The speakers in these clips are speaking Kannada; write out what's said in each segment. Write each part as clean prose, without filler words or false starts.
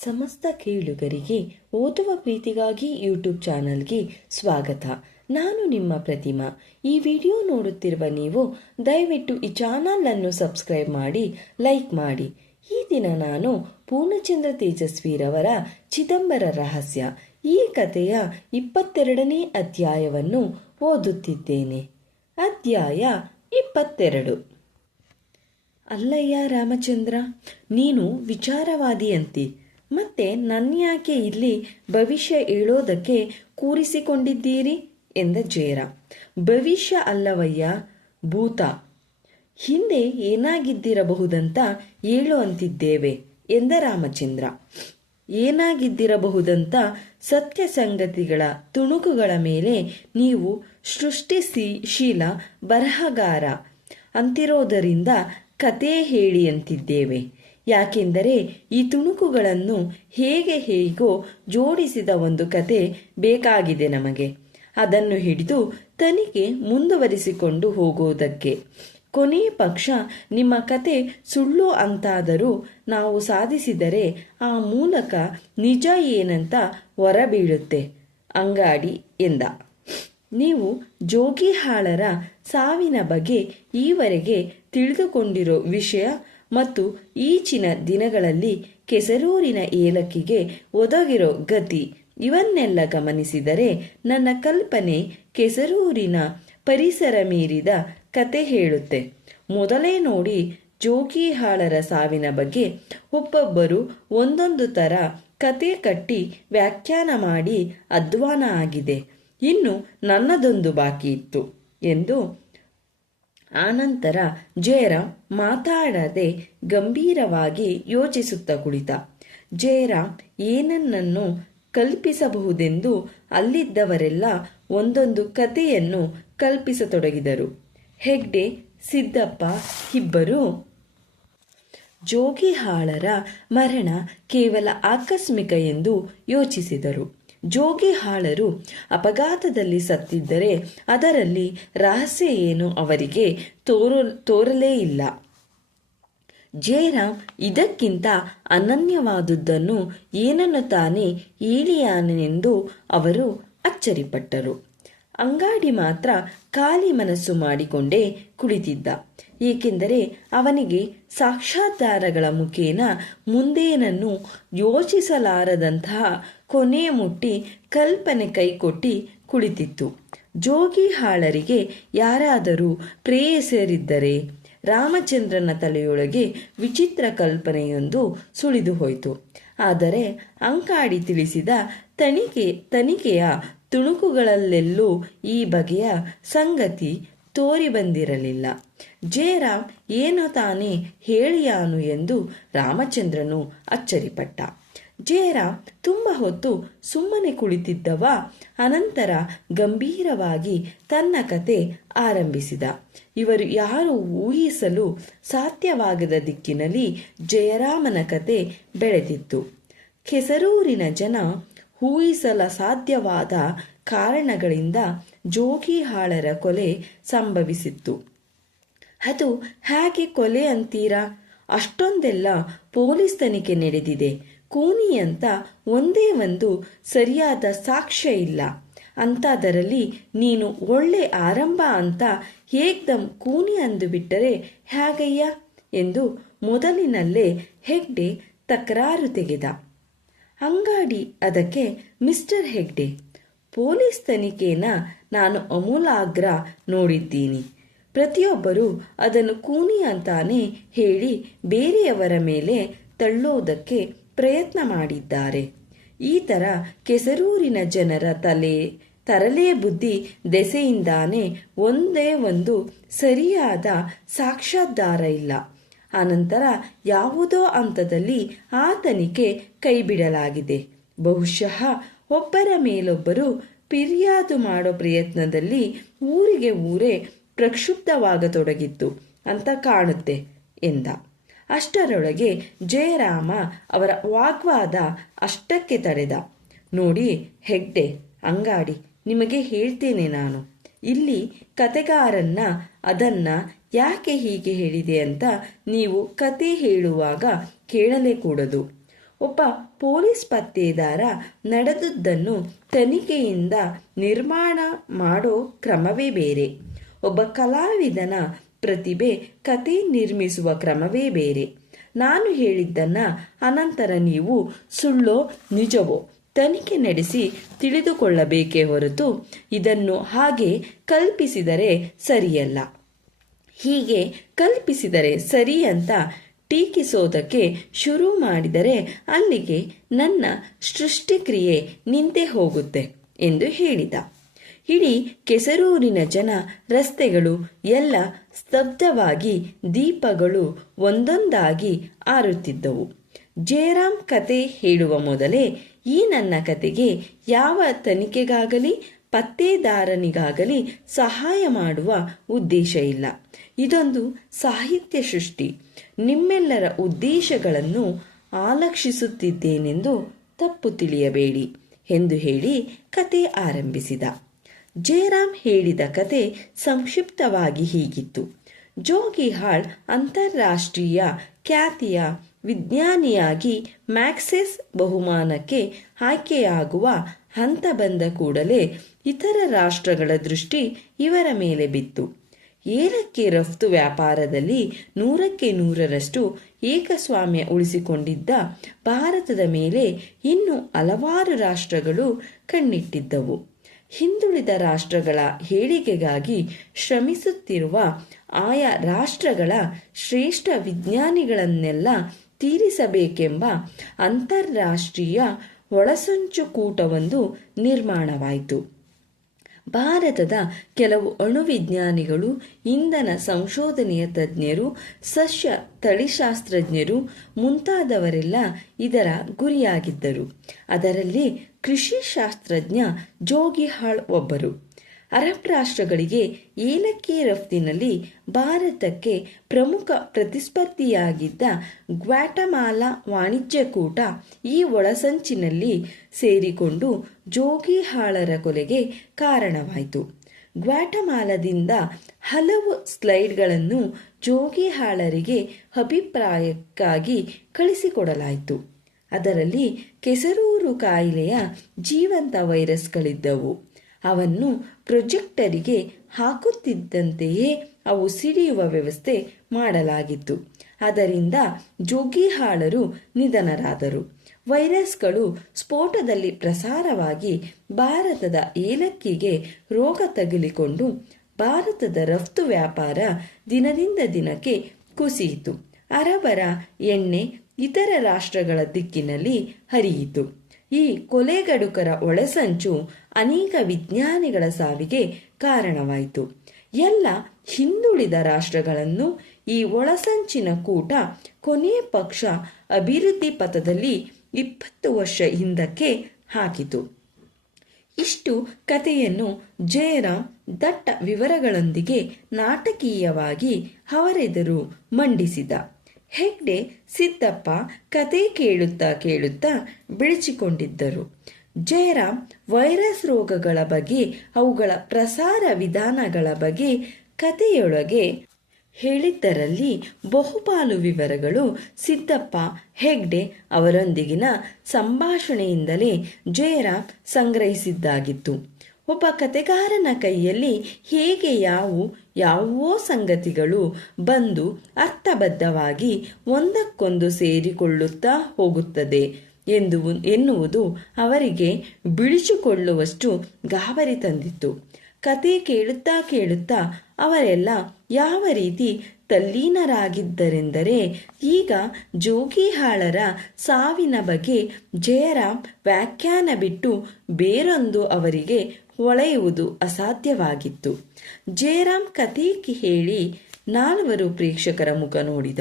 ಸಮಸ್ತ ಕೇಳುಗರಿಗೆ ಓದುವ ಪ್ರೀತಿಗಾಗಿ ಯೂಟ್ಯೂಬ್ ಚಾನಲ್ಗೆ ಸ್ವಾಗತ. ನಾನು ನಿಮ್ಮ ಪ್ರತಿಮಾ. ಈ ವಿಡಿಯೋ ನೋಡುತ್ತಿರುವ ನೀವು ದಯವಿಟ್ಟು ಈ ಚಾನಲ್ ಅನ್ನು ಸಬ್ಸ್ಕ್ರೈಬ್ ಮಾಡಿ, ಲೈಕ್ ಮಾಡಿ. ಈ ದಿನ ನಾನು ಪೂರ್ಣಚಂದ್ರ ತೇಜಸ್ವಿರವರ ಚಿದಂಬರ ರಹಸ್ಯ ಈ ಕಥೆಯ 22ನೇ ಅಧ್ಯಾಯವನ್ನು ಓದುತ್ತಿದ್ದೇನೆ. ಅಧ್ಯಾಯ 22. ಅಲ್ಲಯ್ಯ ರಾಮಚಂದ್ರ, ನೀನು ವಿಚಾರವಾದಿಯಂತೆ. ಮತ್ತೆ ನನ್ಯಾಕೆ ಇಲ್ಲಿ ಭವಿಷ್ಯ ಹೇಳೋದಕ್ಕೆ ಕೂರಿಸಿಕೊಂಡಿದ್ದೀರಿ ಎಂದ ಜೇರ. ಭವಿಷ್ಯ ಅಲ್ಲವಯ್ಯ, ಭೂತ. ಹಿಂದೆ ಏನಾಗಿದ್ದಿರಬಹುದಂತ ಹೇಳು ಅಂತಿದ್ದೇವೆ ಎಂದ ರಾಮಚಂದ್ರ. ಏನಾಗಿದ್ದಿರಬಹುದಂತ ಸತ್ಯ ಸಂಗತಿಗಳ ತುಣುಕುಗಳ ಮೇಲೆ ನೀವು ಸೃಷ್ಟಿಶೀಲ ಬರಹಗಾರ ಅಂತಿರೋದರಿಂದ ಕತೆ ಹೇಳಿ ಅಂತಿದ್ದೇವೆ. ಯಾಕೆಂದರೆ ಈ ತುಣುಕುಗಳನ್ನು ಹೇಗೋ ಜೋಡಿಸಿದ ಒಂದು ಕತೆ ಬೇಕಾಗಿದೆ ನಮಗೆ. ಅದನ್ನು ಹಿಡಿದು ತನಿಖೆ ಮುಂದುವರಿಸಿಕೊಂಡು ಹೋಗುವುದಕ್ಕೆ. ಕೊನೆಯ ಪಕ್ಷ ನಿಮ್ಮ ಕತೆ ಸುಳ್ಳು ಅಂತಾದರೂ ನಾವು ಸಾಧಿಸಿದರೆ ಆ ಮೂಲಕ ನಿಜ ಏನಂತ ಹೊರಬೀಳುತ್ತೆ ಅಂಗಾಡಿ ಎಂದ. ನೀವು ಜೋಗಿಹಾಳರ ಸಾವಿನ ಬಗ್ಗೆ ಈವರೆಗೆ ತಿಳಿದುಕೊಂಡಿರೋ ವಿಷಯ ಮತ್ತು ಈಚಿನ ದಿನಗಳಲ್ಲಿ ಕೆಸರೂರಿನ ಏಲಕ್ಕಿಗೆ ಒದಗಿರೋ ಗತಿ ಇವನ್ನೆಲ್ಲ ಗಮನಿಸಿದರೆ ನನ್ನ ಕಲ್ಪನೆ ಕೆಸರೂರಿನ ಪರಿಸರ ಮೀರಿದ ಕತೆ ಹೇಳುತ್ತೆ. ಮೊದಲೇ ನೋಡಿ, ಜೋಗಿಹಾಳರ ಸಾವಿನ ಬಗ್ಗೆ ಒಬ್ಬೊಬ್ಬರು ಒಂದೊಂದು ಥರ ಕತೆ ಕಟ್ಟಿ ವ್ಯಾಖ್ಯಾನ ಮಾಡಿ ಅಧ್ವಾನ ಆಗಿದೆ. ಇನ್ನು ನನ್ನದೊಂದು ಬಾಕಿ ಇತ್ತು ಎಂದು ಆನಂತರ ಜಯರಾಮ್ ಮಾತಾಡದೆ ಗಂಭೀರವಾಗಿ ಯೋಚಿಸುತ್ತಾ ಕುಳಿತ. ಜಯರಾಮ್ ಏನನ್ನನ್ನು ಕಲ್ಪಿಸಬಹುದೆಂದು ಅಲ್ಲಿದ್ದವರೆಲ್ಲ ಒಂದೊಂದು ಕಥೆಯನ್ನು ಕಲ್ಪಿಸತೊಡಗಿದರು. ಹೆಗ್ಡೆ, ಸಿದ್ದಪ್ಪ ಇಬ್ಬರು ಜೋಗಿಹಾಳರ ಮರಣ ಕೇವಲ ಆಕಸ್ಮಿಕ ಎಂದು ಯೋಚಿಸಿದರು. ಜೋಗಿಹಾಳರು ಅಪಘಾತದಲ್ಲಿ ಸತ್ತಿದ್ದರೆ ಅದರಲ್ಲಿ ರಹಸ್ಯ ಏನು ಅವರಿಗೆ ತೋರಲೇ ಇಲ್ಲ. ಜಯರಾಮ್ ಇದಕ್ಕಿಂತ ಅನನ್ಯವಾದುದನ್ನು ಏನನ್ನು ತಾನೇ ಹೇಳಿಯಾನೆಂದು ಅವರು ಅಚ್ಚರಿಪಟ್ಟರು. ಅಂಗಾಡಿ ಮಾತ್ರ ಖಾಲಿ ಮನಸ್ಸು ಮಾಡಿಕೊಂಡೇ ಕುಳಿತಿದ್ದ. ಏಕೆಂದರೆ ಅವನಿಗೆ ಸಾಕ್ಷಾತ್ಕಾರಗಳ ಮುಖೇನ ಮುಂದೇನನ್ನು ಯೋಚಿಸಲಾರದಂತಹ ಕೊನೆ ಮುಟ್ಟಿ ಕಲ್ಪನೆ ಕೈಕೊಟ್ಟಿ ಕುಳಿತಿತ್ತು. ಜೋಗಿಹಾಳರಿಗೆ ಯಾರಾದರೂ ಪ್ರೇಯಸರಿದ್ದರೆ ರಾಮಚಂದ್ರನ ತಲೆಯೊಳಗೆ ವಿಚಿತ್ರ ಕಲ್ಪನೆಯೊಂದು ಸುಳಿದು ಹೋಯಿತು. ಆದರೆ ಅಂಗಾಡಿ ತಿಳಿಸಿದ ತನಿಖೆಯ ತುಣುಕುಗಳಲ್ಲೆಲ್ಲೂ ಈ ಬಗೆಯ ಸಂಗತಿ ತೋರಿ ಬಂದಿರಲಿಲ್ಲ. ಜಯರಾಮ್ ಏನೋ ತಾನೇ ಹೇಳಿಯಾನು ಎಂದು ರಾಮಚಂದ್ರನು ಅಚ್ಚರಿಪಟ್ಟ. ಜಯರಾಮ್ ತುಂಬ ಹೊತ್ತು ಸುಮ್ಮನೆ ಕುಳಿತಿದ್ದವ. ಅನಂತರ ಗಂಭೀರವಾಗಿ ತನ್ನ ಕತೆ ಆರಂಭಿಸಿದ. ಇವರು ಯಾರು ಊಹಿಸಲು ಸಾಧ್ಯವಾಗದ ದಿಕ್ಕಿನಲ್ಲಿ ಜಯರಾಮನ ಕತೆ ಬೆಳೆದಿತ್ತು. ಕೆಸರೂರಿನ ಜನ ಊಹಿಸಲ ಸಾಧ್ಯವಾದ ಕಾರಣಗಳಿಂದ ಜೋಗಿಹಾಳರ ಕೊಲೆ ಸಂಭವಿಸಿತ್ತು. ಅದು ಹೇಗೆ ಕೊಲೆ ಅಂತೀರಾ? ಅಷ್ಟೊಂದೆಲ್ಲ ಪೊಲೀಸ್ ತನಿಖೆ ನಡೆದಿದೆ. ಕೂನಿ ಅಂತ ಒಂದೇ ಒಂದು ಸರಿಯಾದ ಸಾಕ್ಷ್ಯ ಇಲ್ಲ. ಅಂಥದರಲ್ಲಿ ನೀನು ಒಳ್ಳೆ ಆರಂಭ ಅಂತ ಏಕ್ದಮ್ ಕೂನಿ ಅಂದುಬಿಟ್ಟರೆ ಹೇಗಯ್ಯ ಎಂದು ಮೊದಲಿನಲ್ಲೇ ಹೆಗ್ಡೆ ತಕರಾರು ತೆಗೆದ. ಅಂಗಾಡಿ ಅದಕ್ಕೆ, ಮಿಸ್ಟರ್ ಹೆಗ್ಡೆ, ಪೊಲೀಸ್ ತನಿಖೆನ ನಾನು ಅಮೂಲಾಗ್ರ ನೋಡಿದ್ದೀನಿ. ಪ್ರತಿಯೊಬ್ಬರೂ ಅದನ್ನು ಕೂನಿ ಅಂತಾನೆ ಹೇಳಿ ಬೇರೆಯವರ ಮೇಲೆ ತಳ್ಳೋದಕ್ಕೆ ಪ್ರಯತ್ನ ಮಾಡಿದ್ದಾರೆ. ಈ ಥರ ಕೆಸರೂರಿನ ಜನರ ತರಲೆ ಬುದ್ಧಿ ದೆಸೆಯಿಂದಾನೇ ಒಂದೇ ಒಂದು ಸರಿಯಾದ ಸಾಕ್ಷ್ಯಾಧಾರ ಇಲ್ಲ. ಅನಂತರ ಯಾವುದೋ ಹಂತದಲ್ಲಿ ಆ ತನಿಖೆ ಕೈಬಿಡಲಾಗಿದೆ. ಬಹುಶಃ ಒಬ್ಬರ ಮೇಲೊಬ್ಬರು ಫಿರ್ಯಾದು ಮಾಡೋ ಪ್ರಯತ್ನದಲ್ಲಿ ಊರಿಗೆ ಊರೇ ಪ್ರಕ್ಷುಬ್ಧವಾಗತೊಡಗಿತ್ತು ಅಂತ ಕಾಣುತ್ತೆ ಎಂದ. ಅಷ್ಟರೊಳಗೆ ಜಯರಾಮ ಅವರ ವಾಗ್ವಾದ ಅಷ್ಟಕ್ಕೆ ತಡೆದ. ನೋಡಿ ಹೆಗ್ಡೆ, ಅಂಗಾಡಿ, ನಿಮಗೆ ಹೇಳ್ತೇನೆ ನಾನು. ಇಲ್ಲಿ ಕತೆಗಾರನ್ನ ಅದನ್ನ ಯಾಕೆ ಹೀಗೆ ಹೇಳಿದೆ ಅಂತ ನೀವು ಕತೆ ಹೇಳುವಾಗ ಕೇಳಲೇ ಕೂಡದು. ಒಬ್ಬ ಪೊಲೀಸ್ ಪತ್ತೇದಾರ ನಡೆದುದನ್ನು ತನಿಖೆಯಿಂದ ನಿರ್ಮಾಣ ಮಾಡೋ ಕ್ರಮವೇ ಬೇರೆ. ಒಬ್ಬ ಕಲಾವಿದನ ಪ್ರತಿಭೆ ಕತೆ ನಿರ್ಮಿಸುವ ಕ್ರಮವೇ ಬೇರೆ. ನಾನು ಹೇಳಿದ್ದನ್ನ ಅನಂತರ ನೀವು ಸುಳ್ಳೋ ನಿಜವೋ ತನಿಖೆ ನಡೆಸಿ ತಿಳಿದುಕೊಳ್ಳಬೇಕೇ ಹೊರತು ಇದನ್ನು ಹಾಗೆ ಕಲ್ಪಿಸಿದರೆ ಸರಿಯಲ್ಲ, ಹೀಗೆ ಕಲ್ಪಿಸಿದರೆ ಸರಿ ಅಂತ ಟೀಕಿಸೋದಕ್ಕೆ ಶುರು ಮಾಡಿದರೆ ಅಲ್ಲಿಗೆ ನನ್ನ ಸೃಷ್ಟಿಕ್ರಿಯೆ ನಿಂತೇ ಹೋಗುತ್ತೆ ಎಂದು ಹೇಳಿದ. ಇಡೀ ಕೆಸರೂರಿನ ಜನ, ರಸ್ತೆಗಳು ಎಲ್ಲ ಸ್ತಬ್ಧವಾಗಿ ದೀಪಗಳು ಒಂದೊಂದಾಗಿ ಆರುತ್ತಿದ್ದವು. ಜಯರಾಮ್ ಕತೆ ಹೇಳುವ ಮೊದಲೇ, ಈ ನನ್ನ ಕತೆಗೆ ಯಾವ ತನಿಖೆಗಾಗಲಿ ಪತ್ತೇದಾರನಿಗಾಗಲಿ ಸಹಾಯ ಮಾಡುವ ಉದ್ದೇಶ ಇಲ್ಲ. ಇದೊಂದು ಸಾಹಿತ್ಯ ಸೃಷ್ಟಿ. ನಿಮ್ಮೆಲ್ಲರ ಉದ್ದೇಶಗಳನ್ನು ಆಲಕ್ಷಿಸುತ್ತಿದ್ದೇನೆಂದು ತಪ್ಪು ತಿಳಿಯಬೇಡಿ ಎಂದು ಹೇಳಿ ಕತೆ ಆರಂಭಿಸಿದ. ಜಯರಾಮ್ ಹೇಳಿದ ಕತೆ ಸಂಕ್ಷಿಪ್ತವಾಗಿ ಹೀಗಿತ್ತು. ಜೋಗಿಹಾಳ್ ಅಂತಾರಾಷ್ಟ್ರೀಯ ಖ್ಯಾತಿಯ ವಿಜ್ಞಾನಿಯಾಗಿ ಮ್ಯಾಕ್ಸೆಸ್ ಬಹುಮಾನಕ್ಕೆ ಆಯ್ಕೆಯಾಗುವ ಹಂತ ಬಂದ ಕೂಡಲೇ ಇತರ ರಾಷ್ಟ್ರಗಳ ದೃಷ್ಟಿ ಇವರ ಮೇಲೆ ಬಿತ್ತು. ಏಲಕ್ಕಿ ರಫ್ತು ವ್ಯಾಪಾರದಲ್ಲಿ 100% ಏಕಸ್ವಾಮ್ಯ ಉಳಿಸಿಕೊಂಡಿದ್ದ ಭಾರತದ ಮೇಲೆ ಇನ್ನೂ ಹಲವಾರು ರಾಷ್ಟ್ರಗಳು ಕಣ್ಣಿಟ್ಟಿದ್ದವು. ಹಿಂದುಳಿದ ರಾಷ್ಟ್ರಗಳ ಏಳಿಗೆಗಾಗಿ ಶ್ರಮಿಸುತ್ತಿರುವ ಆಯಾ ರಾಷ್ಟ್ರಗಳ ಶ್ರೇಷ್ಠ ವಿಜ್ಞಾನಿಗಳನ್ನೆಲ್ಲ ತೀರಿಸಬೇಕೆಂಬ ಅಂತಾರಾಷ್ಟ್ರೀಯ ಒಳಸಂಚುಕೂಟವೊಂದು ನಿರ್ಮಾಣವಾಯಿತು. ಭಾರತದ ಕೆಲವು ಅಣುವಿಜ್ಞಾನಿಗಳು, ಇಂಧನ ಸಂಶೋಧನೆಯ ತಜ್ಞರು, ಸಸ್ಯ ತಳಿಶಾಸ್ತ್ರಜ್ಞರು ಮುಂತಾದವರೆಲ್ಲ ಇದರ ಗುರಿಯಾಗಿದ್ದರು. ಅದರಲ್ಲಿ ಕೃಷಿ ಶಾಸ್ತ್ರಜ್ಞ ಜೋಗಿಹಾಳ್ ಒಬ್ಬರು. ಅರಬ್ ರಾಷ್ಟ್ರಗಳಿಗೆ ಏಲಕ್ಕಿ ರಫ್ತಿನಲ್ಲಿ ಭಾರತಕ್ಕೆ ಪ್ರಮುಖ ಪ್ರತಿಸ್ಪರ್ಧಿಯಾಗಿದ್ದ ಗ್ವಾಟಮಾಲಾ ವಾಣಿಜ್ಯಕೂಟ ಈ ಒಳಸಂಚಿನಲ್ಲಿ ಸೇರಿಕೊಂಡು ಜೋಗಿಹಾಳರ ಕೊಲೆಗೆ ಕಾರಣವಾಯಿತು. ಗ್ವಾಟಮಾಲಾದಿಂದ ಹಲವು ಸ್ಲೈಡ್ಗಳನ್ನು ಜೋಗಿಹಾಳರಿಗೆ ಅಭಿಪ್ರಾಯಕ್ಕಾಗಿ ಕಳಿಸಿಕೊಡಲಾಯಿತು. ಅದರಲ್ಲಿ ಕೆಸರೂರು ಕಾಯಿಲೆಯ ಜೀವಂತ ವೈರಸ್ಗಳಿದ್ದವು. ಅವನ್ನು ಪ್ರೊಜೆಕ್ಟರಿಗೆ ಹಾಕುತ್ತಿದ್ದಂತೆಯೇ ಅವು ಸಿಡಿಯುವ ವ್ಯವಸ್ಥೆ ಮಾಡಲಾಗಿತ್ತು. ಅದರಿಂದ ಜೋಗಿಹಾಳರು ನಿಧನರಾದರು. ವೈರಸ್ಗಳು ಸ್ಫೋಟದಲ್ಲಿ ಪ್ರಸಾರವಾಗಿ ಭಾರತದ ಏಲಕ್ಕಿಗೆ ರೋಗ ತಗುಲಿಕೊಂಡು ಭಾರತದ ರಫ್ತು ವ್ಯಾಪಾರ ದಿನದಿಂದ ದಿನಕ್ಕೆ ಕುಸಿಯಿತು. ಅರಬರ ಎಣ್ಣೆ ಇತರ ರಾಷ್ಟ್ರಗಳ ದಿಕ್ಕಿನಲ್ಲಿ ಹರಿಯಿತು. ಈ ಕೊಲೆಗಡುಕರ ಒಳಸಂಚು ಅನೇಕ ವಿಜ್ಞಾನಿಗಳ ಸಾವಿಗೆ ಕಾರಣವಾಯಿತು. ಎಲ್ಲ ಹಿಂದುಳಿದ ರಾಷ್ಟ್ರಗಳನ್ನು ಈ ಒಳಸಂಚಿನ ಕೂಟ ಕೊನೆಯ ಪಕ್ಷ ಅಭಿವೃದ್ಧಿ ಪಥದಲ್ಲಿ 20 ವರ್ಷ ಹಿಂದಕ್ಕೆ ಹಾಕಿತು. ಇಷ್ಟು ಕಥೆಯನ್ನು ಜಯರಾಮ್ ದಟ್ಟ ವಿವರಗಳೊಂದಿಗೆ ನಾಟಕೀಯವಾಗಿ ಅವರೆದುರು ಮಂಡಿಸಿದ. ಹೆಗ್ಡೆ, ಸಿದ್ದಪ್ಪ ಕತೆ ಕೇಳುತ್ತಾ ಬಿಳಿಚಿಕೊಂಡಿದ್ದರು. ಜಯರಾಮ್ ವೈರಸ್ ರೋಗಗಳ ಬಗ್ಗೆ, ಅವುಗಳ ಪ್ರಸಾರ ವಿಧಾನಗಳ ಬಗ್ಗೆ ಕಥೆಯೊಳಗೆ ಹೇಳಿದ್ದರಲ್ಲಿ ಬಹುಪಾಲು ವಿವರಗಳು ಸಿದ್ದಪ್ಪ ಹೆಗ್ಡೆ ಅವರೊಂದಿಗಿನ ಸಂಭಾಷಣೆಯಿಂದಲೇ ಜಯರಾಮ್ ಸಂಗ್ರಹಿಸಿದ್ದಾಗಿತ್ತು. ಒಬ್ಬ ಕತೆಗಾರನ ಕೈಯಲ್ಲಿ ಹೇಗೆ ಯಾವುವೋ ಸಂಗತಿಗಳು ಬಂದು ಅರ್ಥಬದ್ಧವಾಗಿ ಒಂದಕ್ಕೊಂದು ಸೇರಿಕೊಳ್ಳುತ್ತಾ ಹೋಗುತ್ತದೆ ಎನ್ನುವುದು ಅವರಿಗೆ ಬಿಳಿಸಿಕೊಳ್ಳುವಷ್ಟು ಗಾಬರಿ ತಂದಿತ್ತು. ಕತೆ ಕೇಳುತ್ತಾ ಅವರೆಲ್ಲ ಯಾವ ರೀತಿ ತಲ್ಲೀನರಾಗಿದ್ದರೆಂದರೆ, ಈಗ ಜೋಗಿಹಾಳರ ಸಾವಿನ ಬಗ್ಗೆ ಜಯರಾಮ್ ವ್ಯಾಖ್ಯಾನ ಬಿಟ್ಟು ಬೇರೊಂದು ಅವರಿಗೆ ಹೊಳೆಯುವುದು ಅಸಾಧ್ಯವಾಗಿತ್ತು. ಜಯರಾಮ್ ಕತೆ ಹೇಳಿ 4 ಪ್ರೇಕ್ಷಕರ ಮುಖ ನೋಡಿದ.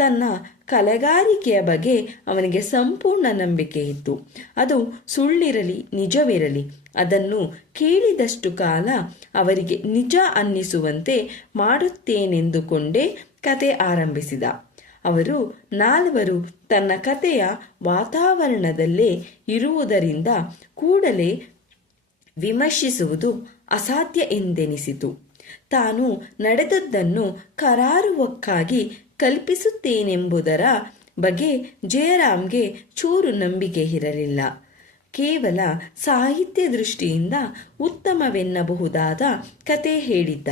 ತನ್ನ ಕಲೆಗಾರಿಕೆಯ ಬಗ್ಗೆ ಅವನಿಗೆ ಸಂಪೂರ್ಣ ನಂಬಿಕೆ ಇತ್ತು. ಅದು ಸುಳ್ಳಿರಲಿ ನಿಜವಿರಲಿ, ಅದನ್ನು ಕೇಳಿದಷ್ಟು ಕಾಲ ಅವರಿಗೆ ನಿಜ ಅನ್ನಿಸುವಂತೆ ಮಾಡುತ್ತೇನೆಂದುಕೊಂಡೇ ಕತೆ ಆರಂಭಿಸಿದ. ಅವರು 4 ತನ್ನ ಕತೆಯ ವಾತಾವರಣದಲ್ಲೇ ಇರುವುದರಿಂದ ಕೂಡಲೇ ವಿಮರ್ಶಿಸುವುದು ಅಸಾಧ್ಯ ಎಂದೆನಿಸಿತು. ತಾನು ನಡೆದದ್ದನ್ನು ಕರಾರುವಕ್ಕಾಗಿ ಕಲ್ಪಿಸುತ್ತೇನೆಂಬುದರ ಬಗ್ಗೆ ಜಯರಾಮ್ಗೆ ಚೂರು ನಂಬಿಕೆ ಇರಲಿಲ್ಲ. ಕೇವಲ ಸಾಹಿತ್ಯ ದೃಷ್ಟಿಯಿಂದ ಉತ್ತಮವೆನ್ನಬಹುದಾದ ಕತೆ ಹೇಳಿದ್ದ.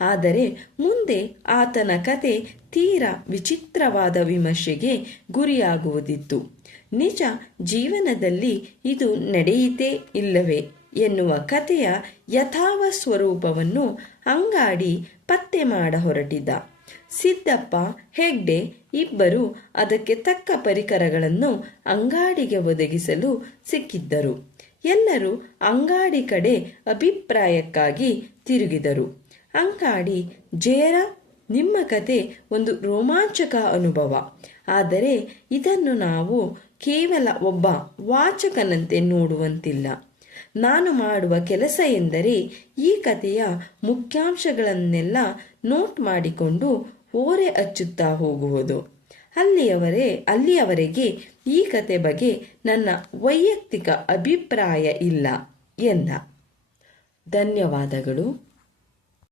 ಆದರೆ ಮುಂದೆ ಆತನ ಕತೆ ತೀರಾ ವಿಚಿತ್ರವಾದ ವಿಮರ್ಶೆಗೆ ಗುರಿಯಾಗುವುದಿತ್ತು. ನಿಜ ಜೀವನದಲ್ಲಿ ಇದು ನಡೆಯಿತೇ ಇಲ್ಲವೇ ಎನ್ನುವ ಕಥೆಯ ಯಥಾವ ಸ್ವರೂಪವನ್ನು ಅಂಗಾಡಿ ಪತ್ತೆ ಮಾಡ ಹೊರಟಿದ್ದ. ಸಿದ್ದಪ್ಪ ಹೆಗ್ಡೆ ಇಬ್ಬರು ಅದಕ್ಕೆ ತಕ್ಕ ಪರಿಕರಗಳನ್ನು ಅಂಗಾಡಿಗೆ ಒದಗಿಸಲು ಸಿಕ್ಕಿದ್ದರು. ಎಲ್ಲರೂ ಅಂಗಾಡಿ ಕಡೆ ಅಭಿಪ್ರಾಯಕ್ಕಾಗಿ ತಿರುಗಿದರು. ಅಂಗಾಡಿ, ಜಯರಾಮ್, ನಿಮ್ಮ ಕತೆ ಒಂದು ರೋಮಾಂಚಕ ಅನುಭವ. ಆದರೆ ಇದನ್ನು ನಾವು ಕೇವಲ ಒಬ್ಬ ವಾಚಕನಂತೆ ನೋಡುವಂತಿಲ್ಲ. ನಾನು ಮಾಡುವ ಕೆಲಸ ಎಂದರೆ ಈ ಕಥೆಯ ಮುಖ್ಯಾಂಶಗಳನ್ನೆಲ್ಲ ನೋಟ್ ಮಾಡಿಕೊಂಡು ಓರೆ ಹಚ್ಚುತ್ತಾ ಹೋಗುವುದು. ಅಲ್ಲಿಯವರೆಗೆ ಈ ಕತೆ ಬಗ್ಗೆ ನನ್ನ ವೈಯಕ್ತಿಕ ಅಭಿಪ್ರಾಯ ಇಲ್ಲ ಎಂದ. ಧನ್ಯವಾದಗಳು.